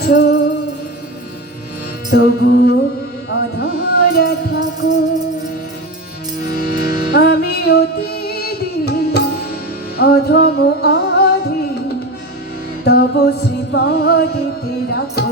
আছো তবুও অধরা থাকো। আমি অতিদিন অধম আধি তব শ্রীপাদিতে রাখো।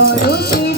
我如此。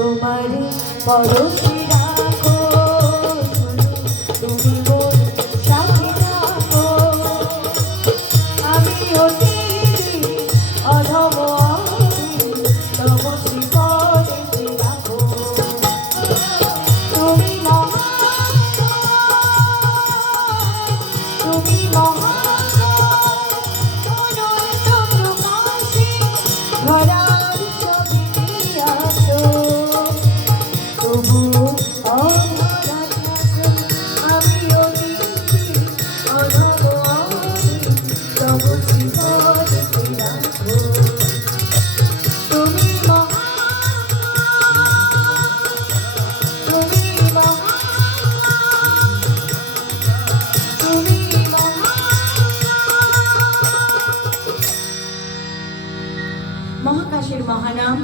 তোমার পরশী রাখো তুমি মোর সাথে রাখো আমি অতি অধম তমসী পরশী রাখো তুমি মহা তুমি মহা ভরা